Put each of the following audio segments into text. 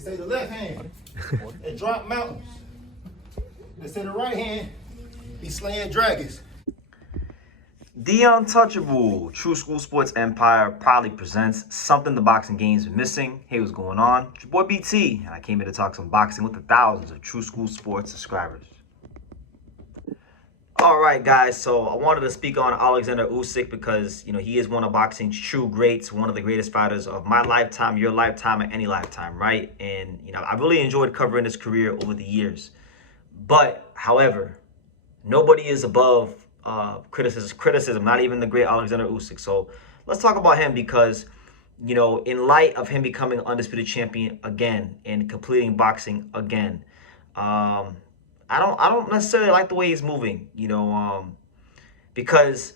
They say the left hand, it drop mountains. They say the right hand, be slaying dragons. The Untouchable True School Sports Empire proudly presents something the boxing game's been missing. Hey, what's going on? It's your boy BT, and I came here to talk some boxing with the thousands of True School Sports subscribers. All right, guys, so I wanted to speak on Oleksandr Usyk because, he is one of boxing's true greats, one of the greatest fighters of my lifetime, your lifetime, and any lifetime, right? And, I really enjoyed covering his career over the years. But, however, nobody is above criticism, not even the great Oleksandr Usyk. So let's talk about him because, in light of him becoming undisputed champion again and completing boxing again, I don't necessarily like the way he's moving, because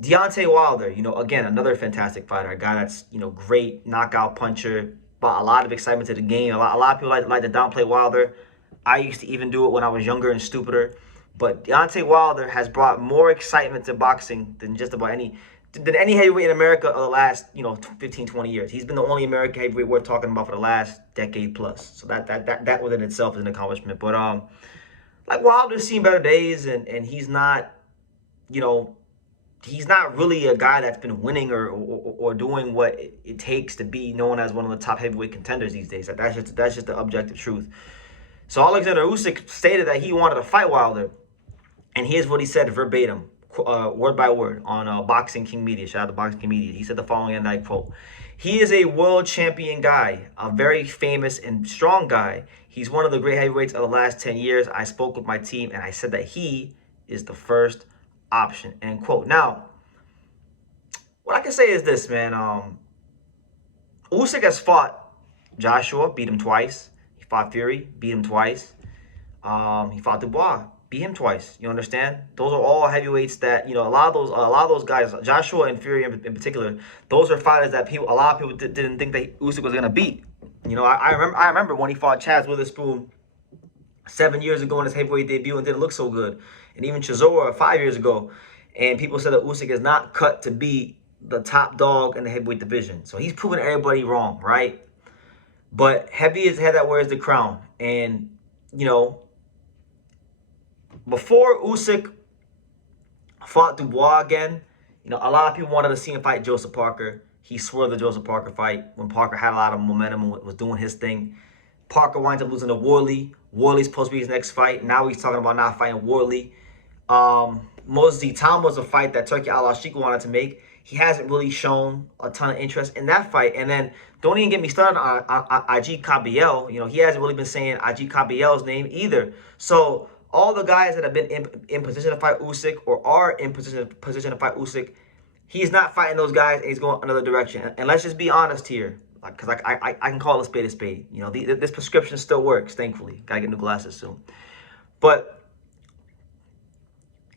Deontay Wilder, again, another fantastic fighter, a guy that's, great knockout puncher, brought a lot of excitement to the game. A lot of people like to downplay Wilder. I used to even do it when I was younger and stupider. But Deontay Wilder has brought more excitement to boxing than just about any heavyweight in America of the last, 15, 20 years. He's been the only American heavyweight we're talking about for the last decade plus. So that within itself is an accomplishment. But Wilder's seen better days, and he's not, he's not really a guy that's been winning or doing what it takes to be known as one of the top heavyweight contenders these days. That's just the objective truth. So Oleksandr Usyk stated that he wanted to fight Wilder. And here's what he said verbatim, word by word, on Boxing King Media. Shout out to Boxing King Media. He said the following, and I quote, "He is a world champion guy, a very famous and strong guy. He's one of the great heavyweights of the last 10 years. I spoke with my team, and I said that he is the first option," end quote. Now, what I can say is this, man. Usyk has fought Joshua, beat him twice. He fought Fury, beat him twice. He fought Dubois, beat him twice. You understand? Those are all heavyweights that, a lot of those guys, Joshua and Fury in particular, those are fighters that a lot of people didn't think that Usyk was gonna beat. I remember when he fought Chaz Witherspoon 7 years ago in his heavyweight debut and didn't look so good, and even Chisora 5 years ago, and people said that Usyk is not cut to be the top dog in the heavyweight division. So he's proven everybody wrong, right? But heavy is the head that wears the crown, and before Usyk fought Dubois again, a lot of people wanted to see him fight Joseph Parker. He swerved the Joseph Parker fight when Parker had a lot of momentum and was doing his thing. Parker winds up losing to Worley. Worley's supposed to be his next fight. Now he's talking about not fighting Worley. Moses Itam was a fight that Turki Al-Ashik wanted to make. He hasn't really shown a ton of interest in that fight. And then don't even get me started on Ajit Kabiel. He hasn't really been saying Ajit Kabiel's name either. So all the guys that have been in position to fight Usyk or are in position to fight Usyk, he's not fighting those guys, and he's going another direction. And let's just be honest here, because I can call a spade a spade. This prescription still works, thankfully. Gotta get new glasses soon. But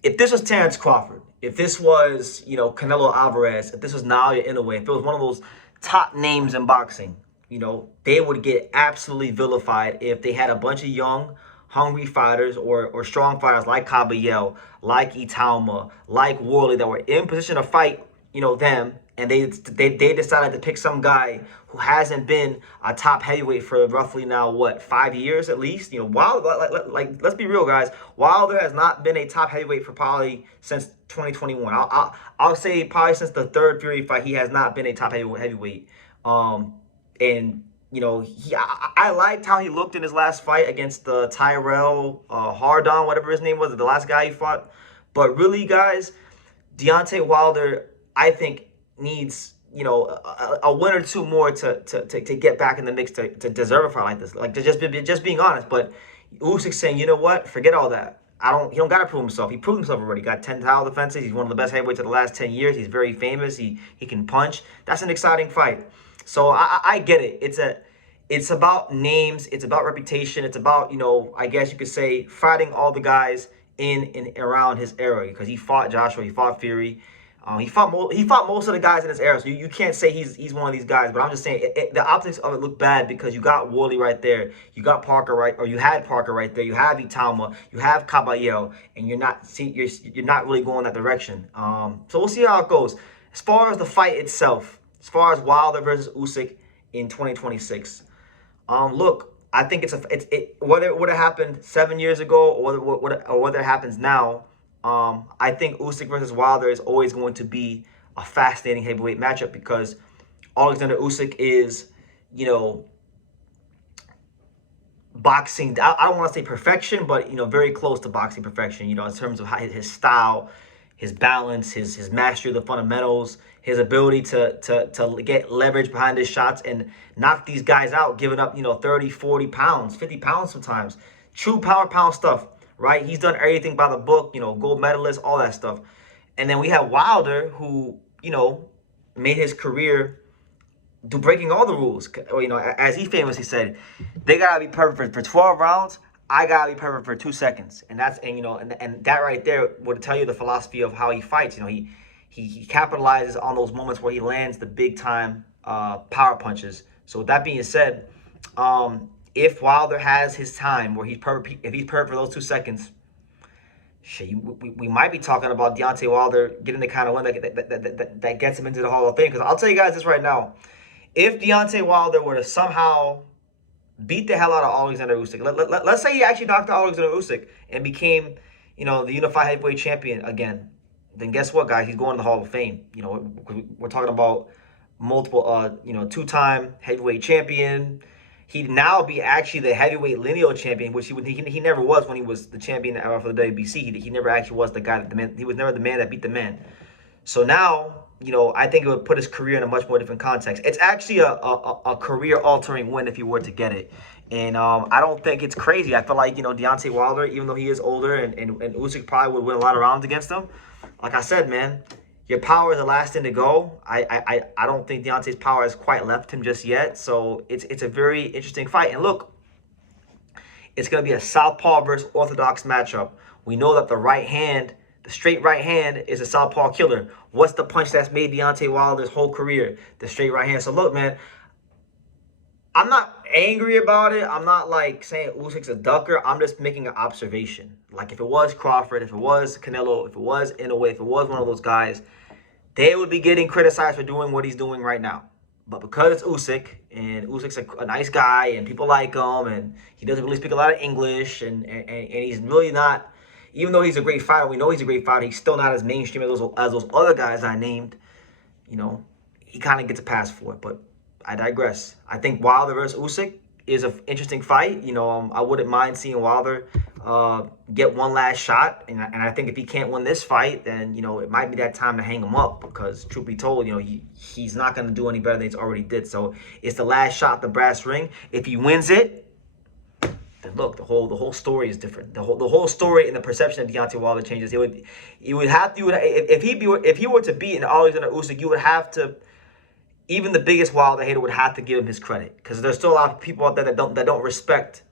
if this was Terrence Crawford, if this was, Canelo Alvarez, if this was Naoya Inoue, if it was one of those top names in boxing, they would get absolutely vilified if they had a bunch of young, hungry fighters or strong fighters like Kabiel, like Italma, like Worley that were in position to fight, them, and they decided to pick some guy who hasn't been a top heavyweight for roughly now, 5 years at least? Wilder, let's be real, guys. Wilder has not been a top heavyweight for probably since 2021. I'll say probably since the third Fury fight, he has not been a top heavyweight. And I liked how he looked in his last fight against the Tyrell Hardon, whatever his name was, the last guy he fought. But really, guys, Deontay Wilder, I think, needs a win or two more to get back in the mix to deserve a fight like this. Like, just being honest. But Usyk saying, you know what? Forget all that. He don't gotta prove himself. He proved himself already. Got 10 title defenses. He's one of the best heavyweights of the last 10 years. He's very famous. He can punch. That's an exciting fight. So I get it. It's about names. It's about reputation. It's about, I guess you could say, fighting all the guys in and around his era, because he fought Joshua, he fought Fury, he fought most of the guys in his era. So you can't say he's one of these guys. But I'm just saying the optics of it look bad because you got Worley right there, you got Parker right, or you had Parker right there, you have Italma, you have Caballero, and you're not really going that direction. So we'll see how it goes. As far as the fight itself, as far as Wilder versus Usyk in 2026. Look, I think whether it would have happened 7 years ago or whether it happens now. I think Usyk versus Wilder is always going to be a fascinating heavyweight matchup because Oleksandr Usyk is, you know, boxing. I don't want to say perfection, but very close to boxing perfection. In terms of his style, his balance, his mastery of the fundamentals, his ability to get leverage behind his shots and knock these guys out, giving up 30, 40 pounds, 50 pounds sometimes. True pound stuff, right? He's done everything by the book. Gold medalist, all that stuff. And then we have Wilder, who made his career breaking all the rules. As he famously said, they gotta be perfect for 12 rounds. I gotta be perfect for 2 seconds, and that right there would tell you the philosophy of how he fights. He capitalizes on those moments where he lands the big time power punches. So with that being said, if Wilder has his time where he's perfect, if he's perfect for those 2 seconds, shit, we might be talking about Deontay Wilder getting the kind of win that gets him into the Hall of Fame. Because I'll tell you guys this right now. If Deontay Wilder were to somehow beat the hell out of Oleksandr Usyk, let's say he actually knocked out Oleksandr Usyk and became, the unified heavyweight champion again, then guess what, guys? He's going to the Hall of Fame. We're talking about multiple, two-time heavyweight champion. He'd now be actually the heavyweight lineal champion, which he never was when he was the champion for the WBC. He never actually was the guy he was never the man that beat the man. So now, I think it would put his career in a much more different context. It's actually a career-altering win if he were to get it. And I don't think it's crazy. I feel like, Deontay Wilder, even though he is older and Usyk probably would win a lot of rounds against him, like I said, man, your power is the last thing to go. I don't think Deontay's power has quite left him just yet. So it's a very interesting fight. And look, it's going to be a southpaw versus orthodox matchup. We know that the straight right hand is a southpaw killer. What's the punch that's made Deontay Wilder's whole career? The straight right hand. So look, man, I'm not angry about it. I'm not like saying Usyk's a ducker. I'm just making an observation. Like if it was Crawford, if it was Canelo, if it was Inoue, if it was one of those guys, they would be getting criticized for doing what he's doing right now. But because it's Usyk, and Usyk's a nice guy, and people like him, and he doesn't really speak a lot of English, and he's really not, even though he's a great fighter, we know he's a great fighter, he's still not as mainstream as those other guys I named. He kind of gets a pass for it. But I digress. I think Wilder versus Usyk is an interesting fight. I wouldn't mind seeing Wilder get one last shot. And I think if he can't win this fight, then, it might be that time to hang him up. Because, truth be told, he's not going to do any better than he's already did. So it's the last shot, the brass ring. If he wins it, then look, the whole story is different. The whole story and the perception of Deontay Wilder changes. If he were to beat an Oleksandr Usyk, you would have to, even the biggest Wilder hater would have to give him his credit, because there's still a lot of people out there that don't respect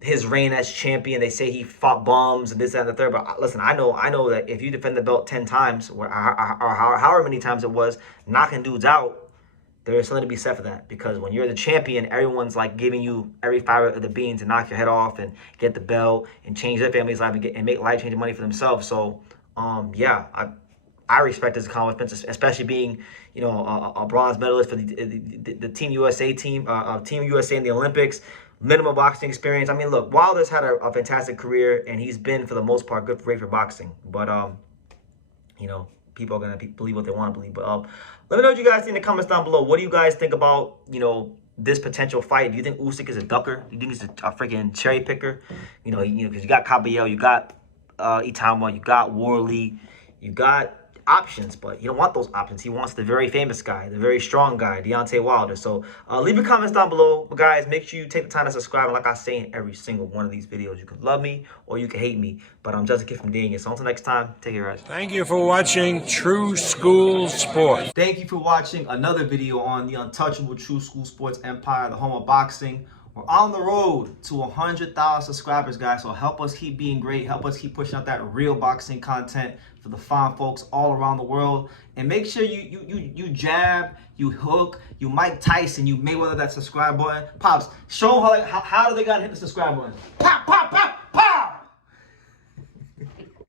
his reign as champion. They say he fought bums and this, that, and the third. But listen, I know that if you defend the belt 10 times or however many times it was, knocking dudes out, there's something to be said for that. Because when you're the champion, everyone's like giving you every fiber of the beans to knock your head off and get the belt and change their family's life and make life-changing money for themselves. So, yeah, I respect his accomplishments, especially being, a bronze medalist for the Team USA Team USA in the Olympics, minimum boxing experience. I mean, look, Wilder's had a fantastic career, and he's been, for the most part, great for boxing. But, people are going to believe what they want to believe. But let me know what you guys think in the comments down below. What do you guys think about, this potential fight? Do you think Usyk is a ducker? Do you think he's a freaking cherry picker? Because you got Caballero, you got Itama, you got Worley, you got options, but you don't want those options. He wants the very famous guy, the very strong guy, Deontay Wilder. So leave your comments down below. But guys, make sure you take the time to subscribe. And like I say in every single one of these videos, you can love me or you can hate me, but I'm just a kid from Daniel. So until next time, take care, guys. Thank you for watching True School Sports. Thank you for watching another video on the untouchable True School Sports empire, the home of boxing. We're on the road to 100,000 subscribers, guys. So help us keep being great. Help us keep pushing out that real boxing content for the fine folks all around the world. And make sure you jab, you hook, you Mike Tyson, you Mayweather that subscribe button. Pops, show them how do they gotta hit the subscribe button. Pop!